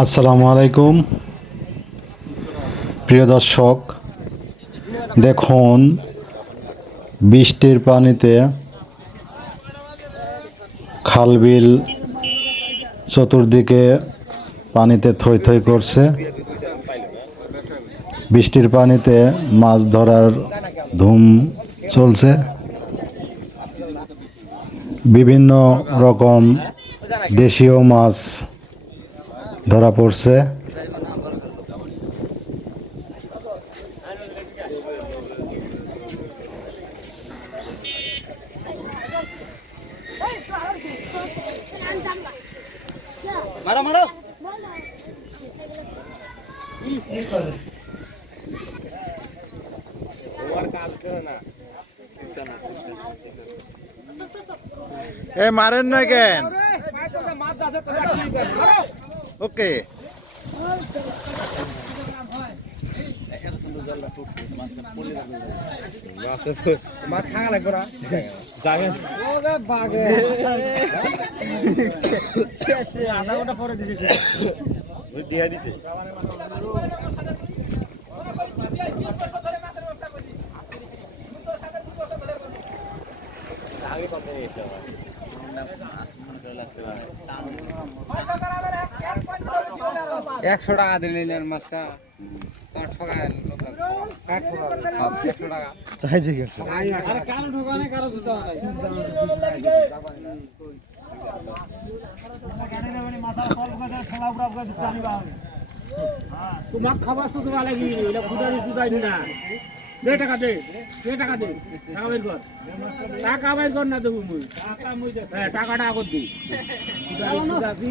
আসসালামু আলাইকুম। প্রিয় দর্শক, দেখুন, বৃষ্টির পানিতে খালবিল চতুর্দিকে পানিতে থই থই করছে। বৃষ্টির পানিতে মাছ ধরার ধুম চলছে। বিভিন্ন রকম দেশীয় মাছ ধরা পড়ছে। মারো মারো। এ মারেন না কেন? ওকে। মাছ খাওয়া লাগবে না? যাবেন ওরে বাগে। শেষে আধা ঘণ্টা পরে দিছে দিয়া একশো টাকা চাইছে কি আরে কারও ঠকানে কারও জুতা তোমার খাবার তো তোমার লাগি এটা খুদারি জুতাই না? দে টাকা দে দে টাকা দে টাকা বের কর। টাকা বের কর না দেবো মুই। হ্যাঁ টাকাটা আগত দি। খুদারি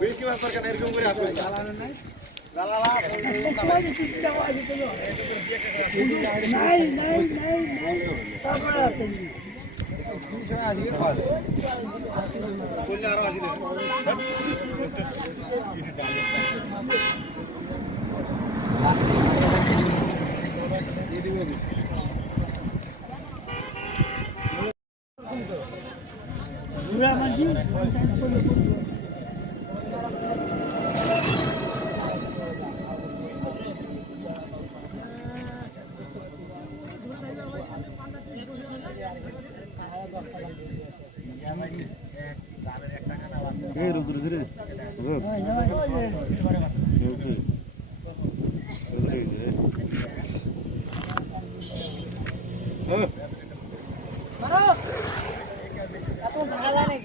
বেশি মাছ দরকার এরকম করে আসলে এই রুদ্র ধরে। হুজুর হ্যাঁ। মারো। এত ভালো লাগে